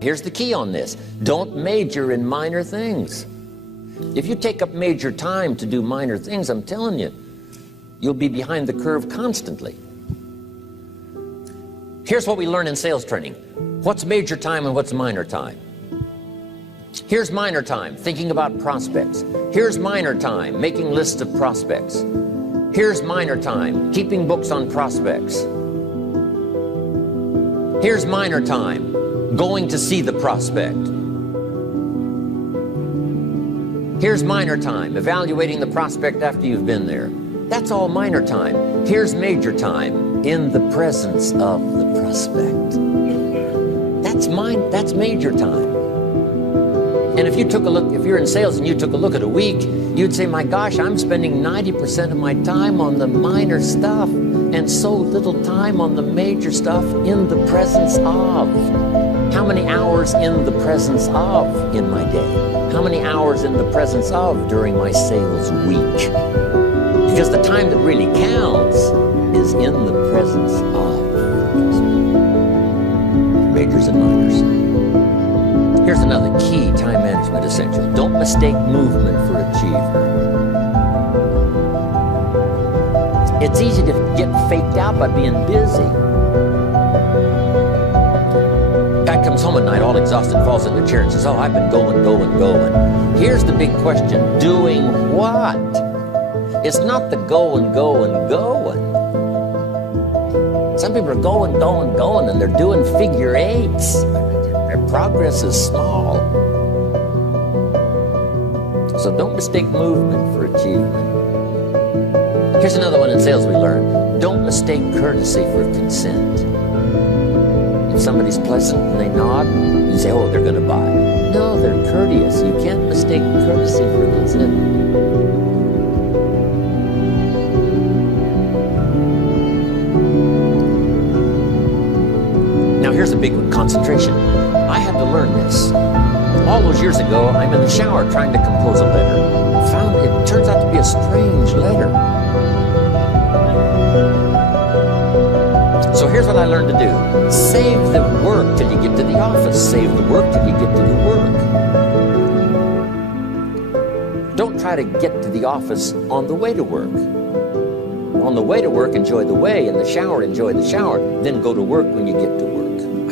Here's the key on this. Don't major in minor things. If you take up major time to do minor things, I'm telling you, you'll be behind the curve constantly. Here's what we learn in sales training. What's major time and what's minor time? Here's minor time, thinking about prospects. Here's minor time, making lists of prospects. Here's minor time, keeping books on prospects. Here's minor time, going to see the prospect. Here's minor time, evaluating the prospect after you've been there. That's all minor time. Here's major time, in the presence of the prospect. That's major time. And if you took a look, if you're in sales and you took a look at a week, you'd say, my gosh, I'm spending 90% of my time on the minor stuff and so little time on the major stuff in the presence of. How many hours in the presence of in my day? How many hours in the presence of during my sales week? Because the time that really counts is in the presence of. Majors and minors. Here's another key time management essential. Don't mistake movement for achievement. It's easy to get faked out by being busy. Guy comes home at night all exhausted, falls in the chair and says, oh, I've been going. Here's the big question. Doing what? It's not the going. Some people are going, and they're doing figure eights. Their progress is small. So don't mistake movement for achievement. Here's another one in sales we learned. Don't mistake courtesy for consent. If somebody's pleasant and they nod, you say, oh, they're going to buy. No, they're courteous. You can't mistake courtesy for consent. Now here's a big one, concentration. I had to learn this. All those years ago, I'm in the shower trying to compose a letter. Found it turns out to be a strange letter. So here's what I learned to do. Save the work till you get to the office. Save the work till you get to the work. Don't try to get to the office on the way to work. On the way to work, enjoy the way. In the shower, enjoy the shower. Then go to work when you get to work.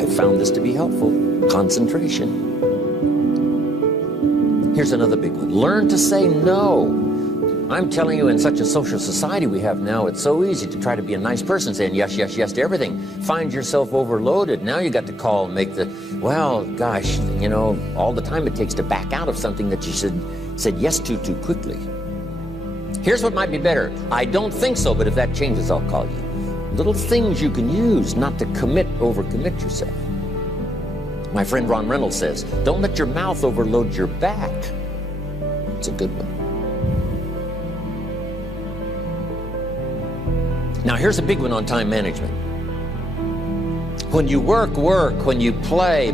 I found this to be helpful. Concentration. Here's another big one. Learn to say no. I'm telling you, in such a social society we have now, it's so easy to try to be a nice person, saying yes to everything. Find yourself overloaded. Now you got to call and make the, well, gosh, you know, all the time it takes to back out of something that you said yes to too quickly. Here's what might be better. I don't think so, but if that changes, I'll call you. Little things you can use not to overcommit yourself. My friend Ron Reynolds says, don't let your mouth overload your back. It's a good one. Now here's a big one on time management. When you work, when you play,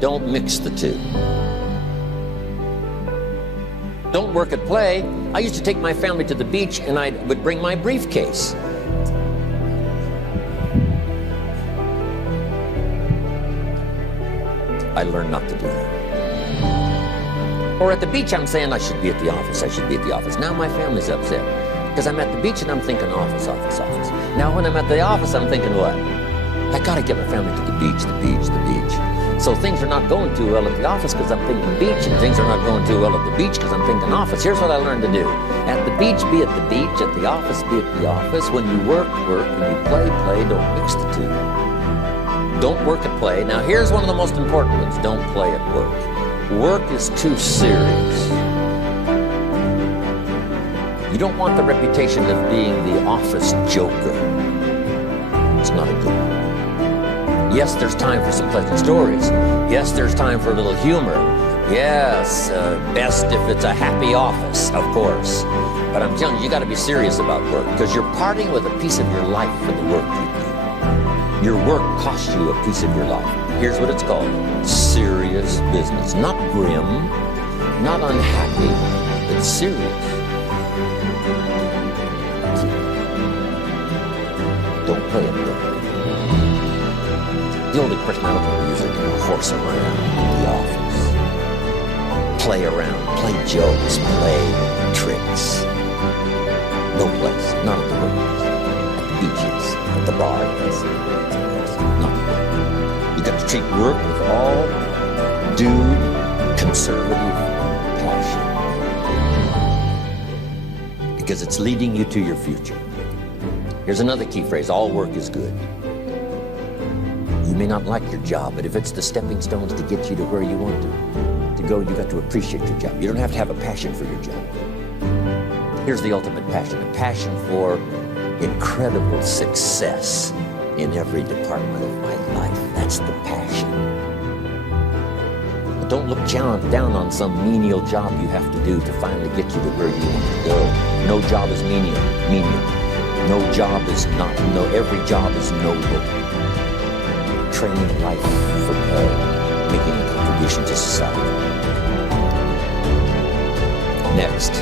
don't mix the two. Don't work at play. I used to take my family to the beach and I would bring my briefcase. I learned not to do that. Or at the beach, I'm saying I should be at the office. Now my family's upset because I'm at the beach and I'm thinking office. Now when I'm at the office, I'm thinking what? I gotta get my family to the beach. So things are not going too well at the office because I'm thinking beach, and things are not going too well at the beach because I'm thinking office. Here's what I learned to do. At the beach, be at the beach. At the office, be at the office. When you work. When you play. Don't mix the two. Don't work at play. Now here's one of the most important ones. Don't play at work. Work is too serious. You don't want the reputation of being the office joker. It's not a good one. Yes, there's time for some pleasant stories. Yes, there's time for a little humor. Yes, best if it's a happy office, of course. But I'm telling you, you got to be serious about work because you're parting with a piece of your life for the work you do. Your work costs you a piece of your life. Here's what it's called. Serious business. Not grim, not unhappy, but serious. Don't play it. The old expression, I don't think we use it anymore, horse around the office. Play around, play jokes, play tricks. No place, not at the workplace, at the beaches, at the bar, not there. You got to treat work with all due conservative passion, because it's leading you to your future. Here's another key phrase: all work is good. You may not like your job, but if it's the stepping stones to get you to where you want to go, you got to appreciate your job. You don't have to have a passion for your job. Here's the ultimate passion: a passion for incredible success in every department of my life. That's the passion. But don't look down on some menial job you have to do to finally get you to where you want to go. No job is menial. No job is not, no, every job is noble. Training life for making a contribution to society. Next,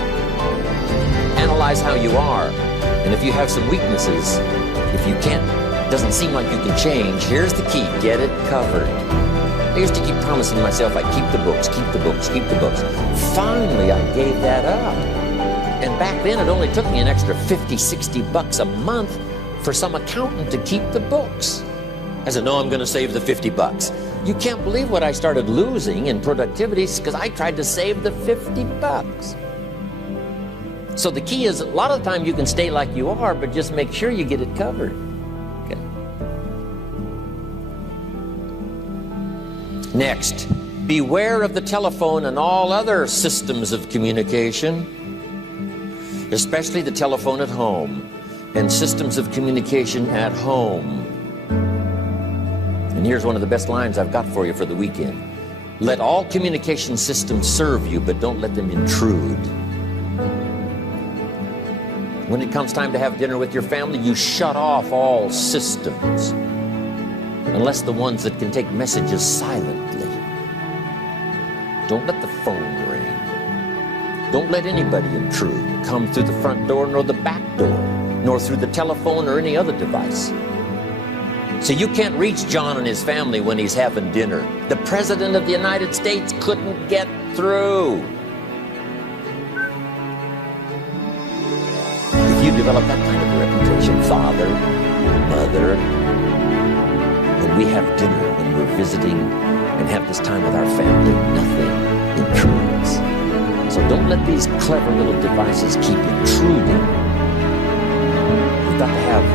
analyze how you are. And if you have some weaknesses, if you doesn't seem like you can change, here's the key: get it covered. I used to keep promising myself I'd keep the books, keep the books, keep the books. Finally, I gave that up. And back then, it only took me an extra $50, $60 a month for some accountant to keep the books. I said, no, I'm going to save the $50. You can't believe what I started losing in productivity because I tried to save the $50. So the key is, a lot of the time you can stay like you are, but just make sure you get it covered. Okay. Next, beware of the telephone and all other systems of communication, especially the telephone at home and systems of communication at home. And here's one of the best lines I've got for you for the weekend: let all communication systems serve you, but don't let them intrude. When it comes time to have dinner with your family, you shut off all systems, unless the ones that can take messages silently. Don't let the phone ring. Don't let anybody intrude, come through the front door nor the back door, nor through the telephone or any other device. So you can't reach John and his family when he's having dinner. The President of the United States couldn't get through. If you develop that kind of a reputation, father, mother, when we have dinner, when we're visiting and have this time with our family, nothing intrudes. So don't let these clever little devices keep intruding. You've got to have a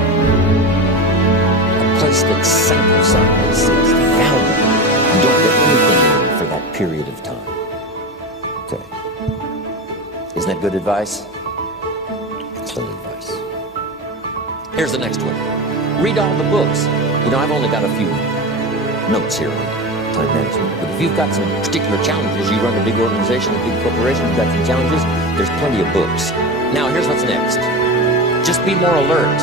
place that's sacrosanct, that's valuable. You don't let anything in for that period of time. Okay. Isn't that good advice? Excellent advice. Here's the next one. Read all the books. You know, I've only got a few notes here on time management. But if you've got some particular challenges, you run a big organization, a big corporation, you've got some challenges, there's plenty of books. Now, here's what's next. Just be more alert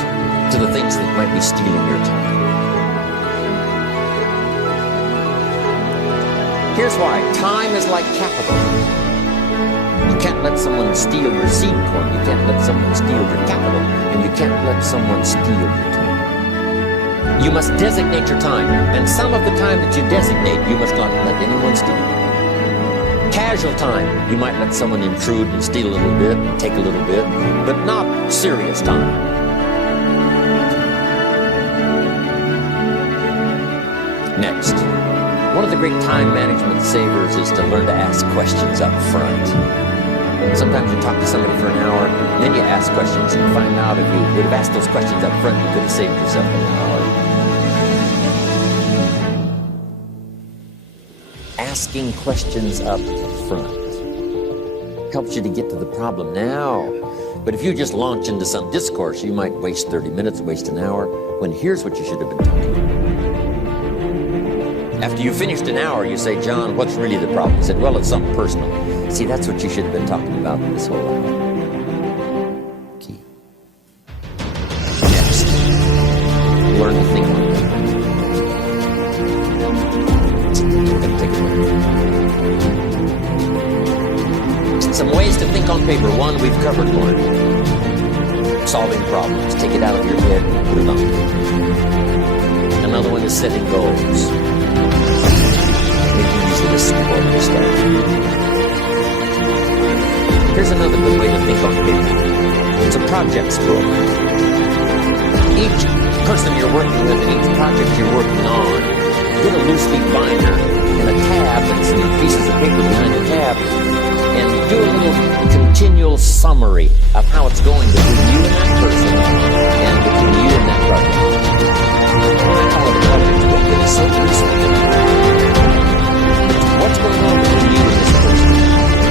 to the things that might be stealing your time. Here's why. Time is like capital. You can't let someone steal your seed corn. You can't let someone steal your capital. And you can't let someone steal your time. You must designate your time, and some of the time that you designate, you must not let anyone steal. Casual time, you might let someone intrude and steal a little bit, take a little bit, but not serious time. Next, one of the great time management savers is to learn to ask questions up front. Sometimes you talk to somebody for an hour, and then you ask questions and find out if you would have asked those questions up front, you could have saved yourself an hour. Asking questions up front helps you to get to the problem now. But if you just launch into some discourse, you might waste 30 minutes, waste an hour, when here's what you should have been talking about. After you finished an hour, you say, John, what's really the problem? He said, well, it's something personal. See, that's what you should have been talking about this whole hour. Key. Next, learn to think on paper. Some ways to think on paper. One, we've covered one. Solving problems. Take it out of your head and put it on paper. And Another one is setting goals. Making these lists before you start. Here's another good way to think on paper. It's a projects book. Each person you're working with and each project you're working on, get a loose leaf binder and a tab and some pieces of paper behind the tab, and do a little continual summary of how it's going between you and that person and between you and that project. I call it a project book. It is so useful. What's going on between you and this person?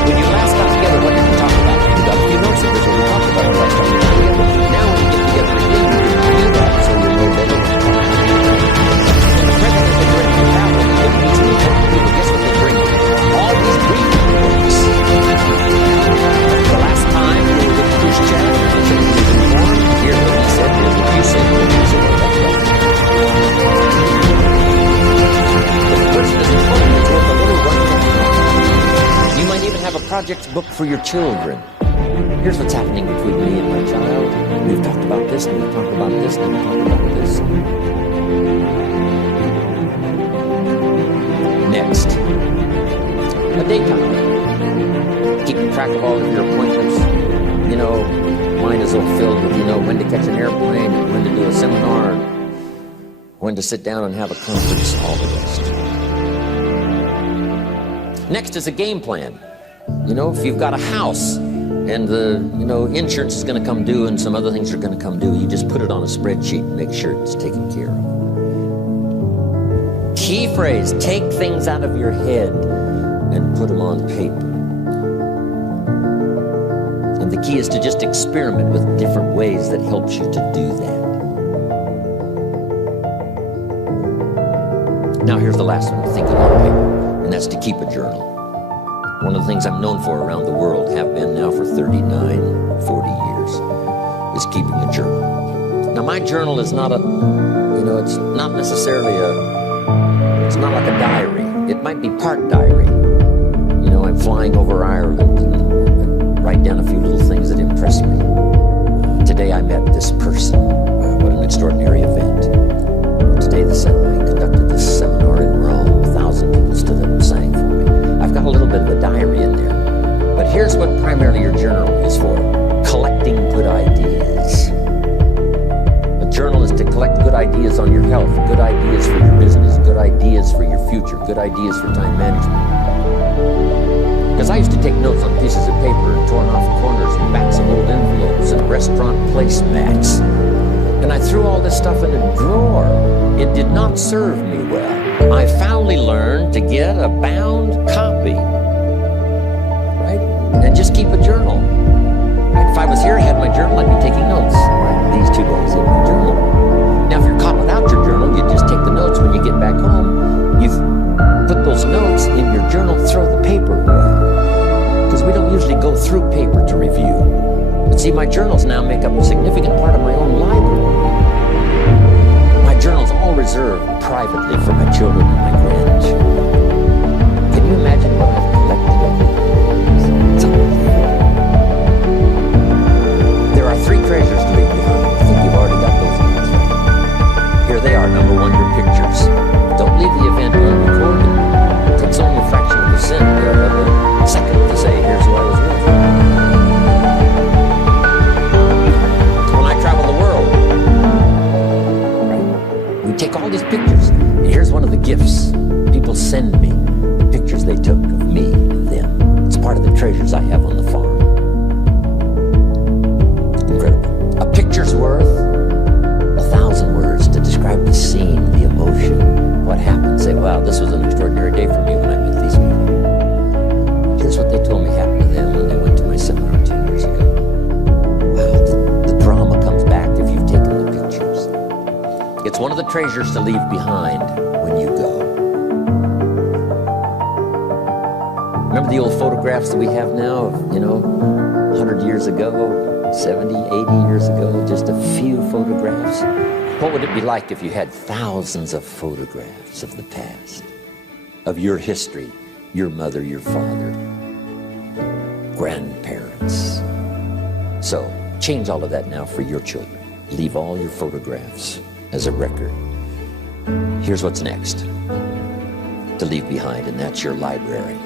When you last got together, what did you talk about? You got a few notes of this, what we talked about the last time we got together. Now when you get together again, you can review that so you know better what to talk about. The president is ready to travel, and he meets with important people. Guess what they bring? All these briefing books. The last time we were with Khrushchev, he was informed. Here's what he said, here's what you said, here's what you said. If the person is important, it's worth a little running. You might even have a projects book for your children. Here's what's happening between me and my child. We've talked about this, and we've talked about this, and we've talked about this. Next, a daytime. Keeping track of all of your appointments. You know, mine is all filled with, when to catch an airplane, and when to do a seminar, and when to sit down and have a conference, all the rest. Next is a game plan. If you've got a house and the, insurance is going to come due and some other things are going to come due, you just put it on a spreadsheet and make sure it's taken care of. Key phrase, take things out of your head and put them on paper. And the key is to just experiment with different ways that helps you to do that. Now here's the last one, thinking on paper, and that's to keep a journal. One of the things I'm known for around the world, have been now for 39, 40 years, is keeping a journal. Now my journal is not it's not necessarily it's not like a diary. It might be part diary. I'm flying over Ireland and write down a few little things that impress me. Today I met this person. What an extraordinary event. Today I conducted this seminar in Rome. 1,000 people stood up and sang for me. I've got a little bit of a diary in there. But here's what primarily your journal is for. Collecting good ideas. A journal is to collect good ideas on your health, good ideas for your business, good ideas for your future, good ideas for time management. Because I used to take notes on pieces of paper and torn off corners and backs of old envelopes and restaurant placemats. And I threw all this stuff in a drawer. It did not serve me well. I finally learned to get a bound copy, right? And just keep a journal. Right? If I was here, I had my journal, I'd be taking notes. Right? These 2 days in my journal. Now, if you're caught without your journal, you just take the notes when you get back home. You've put those notes in your journal, throw the paper away. Because we don't usually go through paper to review. But see, my journals now make up a significant part of my own library. My journals all reserved privately for my children and my grandchildren. Can you imagine what I've collected of them? It's unbelievable. There are 3 treasures to leave behind. I think you've already got those notes right. Here they are. Number 1, your pictures. Don't leave the event unrecorded. It takes only a fraction of a second to say, here's who I was with. When I travel the world, we take all these pictures. And here's one of the gifts. People send me the pictures they took of me and them. It's part of the treasures I have on the farm. Incredible. A picture's worth 1,000 words to describe the scene, the emotion, what happened. Say, wow, this was an extraordinary day for me when I met these people. Here's what they told me happened to them when they went to my seminar 10 years ago. Wow, the drama comes back if you've taken the pictures. It's one of the treasures to leave behind when you go. Remember the old photographs that we have now of, 100 years ago, 70, 80 years ago, just a few photographs? What would it be like if you had thousands of photographs of the past, of your history, your mother, your father, grandparents? So change all of that now for your children. Leave all your photographs as a record. Here's what's next to leave behind, and that's your library.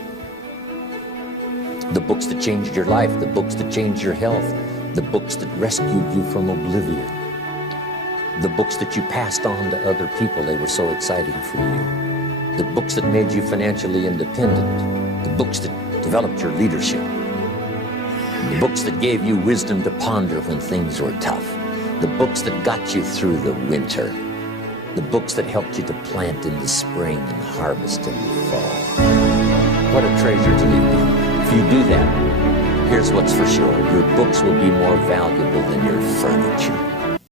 The books that changed your life, the books that changed your health, the books that rescued you from oblivion, the books that you passed on to other people, they were so exciting for you, the books that made you financially independent, the books that developed your leadership, the books that gave you wisdom to ponder when things were tough, the books that got you through the winter, the books that helped you to plant in the spring and harvest in the fall. What a treasure to leave behind. If you do that, here's what's for sure. Your books will be more valuable than your furniture.